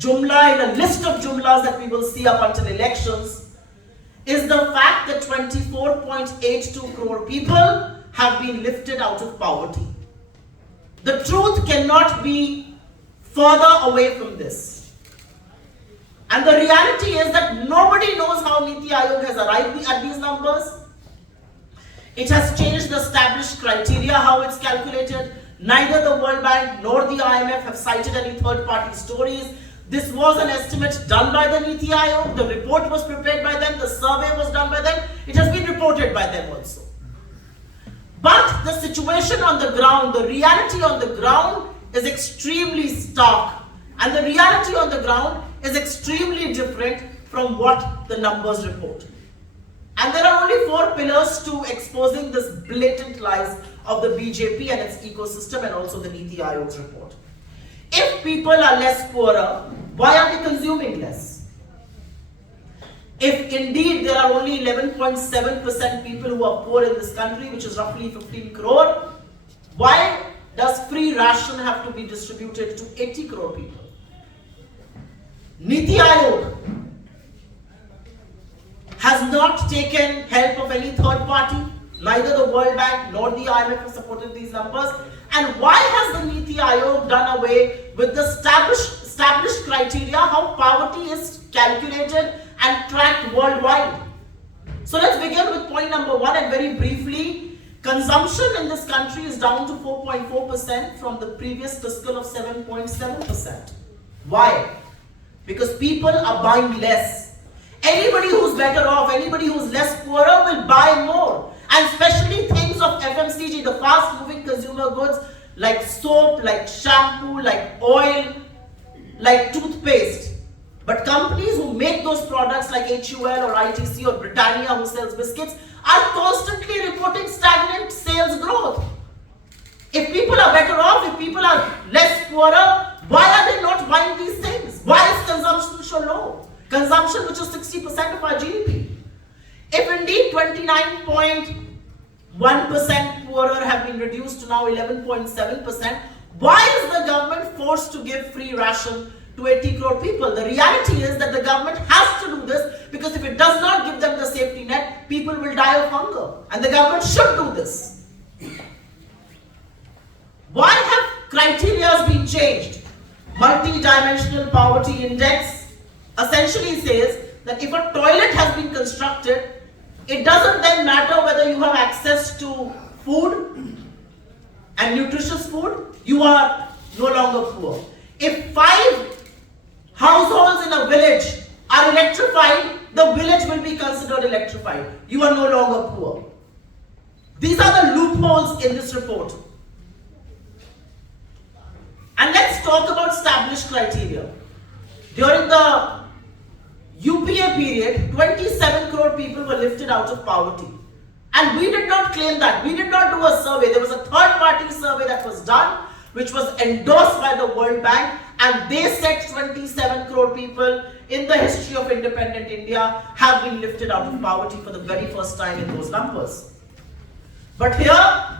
jumla in a list of jumlas that we will see up until elections is the fact that 24.82 crore people have been lifted out of poverty. The truth cannot be further away from this. And the reality is that nobody knows how NITI Aayog has arrived at these numbers. It has changed the established criteria how it's calculated. Neither the World Bank nor the IMF have cited any third-party stories. This was an estimate done by the NITI Aayog. The report was prepared by them. The survey was done by them. It has been reported by them also. But the situation on the ground, the reality on the ground is extremely stark. And the reality on the ground is extremely different from what the numbers report. And there are only 4 pillars to exposing this blatant lies of the BJP and its ecosystem and also the NITI Aayog's report. If people are less poorer, why are they consuming less? If indeed there are only 11.7% people who are poor in this country, which is roughly 15 crore, why does free ration have to be distributed to 80 crore people? NITI Aayog has not taken help of any third party. Neither the World Bank nor the IMF have supported these numbers. And why has the NITI Aayog done away with the established criteria how poverty is calculated and tracked worldwide? So let's begin with point number 1, and very briefly, consumption in this country is down to 4.4% from the previous fiscal of 7.7%. Why? Because people are buying less. Anybody who's better off, anybody who's less poorer will buy more. And especially things of FMCG, the fast-moving consumer goods like soap, like shampoo, like oil, like toothpaste. But companies who make those products like HUL or ITC or Britannia who sells biscuits are constantly reporting stagnant sales growth. If people are better off, if people are less poorer, why are they not buying these things? Why is consumption so low? Consumption, which is 60% of our GDP. If indeed 29.1% poorer have been reduced to now 11.7%, why is the government forced to give free ration to 80 crore people? The reality is that the government has to do this because if it does not give them the safety net, people will die of hunger. And the government should do this. Why have criteria been changed? Multi-dimensional poverty index essentially says that if a toilet has been constructed, it doesn't then matter whether you have access to food and nutritious food, you are no longer poor. If 5 households in a village are electrified, the village will be considered electrified. You are no longer poor. These are the loopholes in this report. And let's talk about established criteria. During the UPA period, 27 crore people were lifted out of poverty. And we did not claim that. We did not do a survey. There was a third-party survey that was done, which was endorsed by the World Bank, and they said 27 crore people in the history of independent India have been lifted out of poverty for the very first time in those numbers. But here,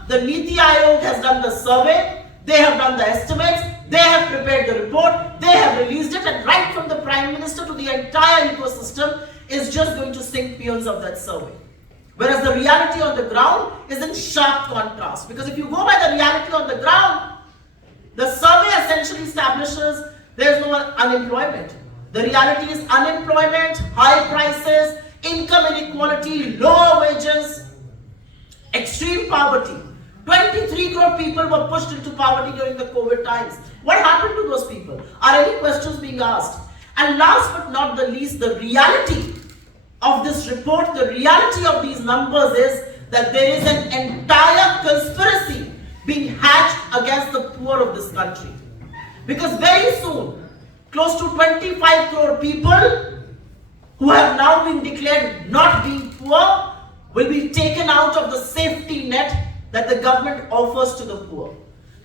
the NITI Aayog has done the survey, they have done the estimates, they have prepared the report, they have released it, and right from the Prime Minister to the entire ecosystem is just going to sing peons of that survey. Whereas the reality on the ground is in sharp contrast. Because if you go by the reality on the ground, the survey essentially establishes there is no unemployment. The reality is unemployment, high prices, income inequality, lower wages, extreme poverty. 23 crore people were pushed into poverty during the COVID times. What happened to those people? Are any questions being asked? And last but not the least, the reality of this report, the reality of these numbers is that there is an entire conspiracy being hatched against the poor of this country. Because very soon, close to 25 crore people who have now been declared not being poor will be taken out of the safety net that the government offers to the poor.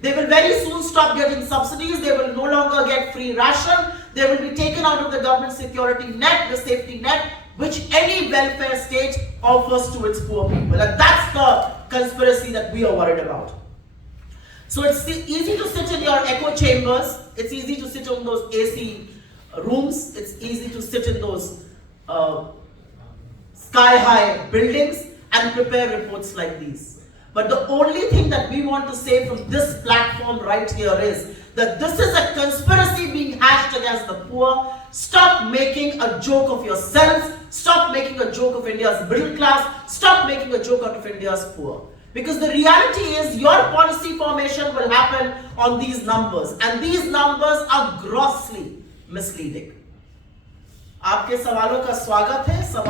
They will very soon stop getting subsidies, they will no longer get free ration, they will be taken out of the government security net, the safety net, which any welfare state offers to its poor people. And that's the conspiracy that we are worried about. So it's easy to sit in your echo chambers, it's easy to sit on those AC rooms. It's easy to sit in those sky-high buildings and prepare reports like these. But the only thing that we want to say from this platform right here is that this is a conspiracy being hashed against the poor. Stop making a joke of yourselves. Stop making a joke of India's middle class. Stop making a joke out of India's poor. Because the reality is your policy formation will happen on these numbers. And these numbers are grossly misleading. आपके सवालों का स्वागत है.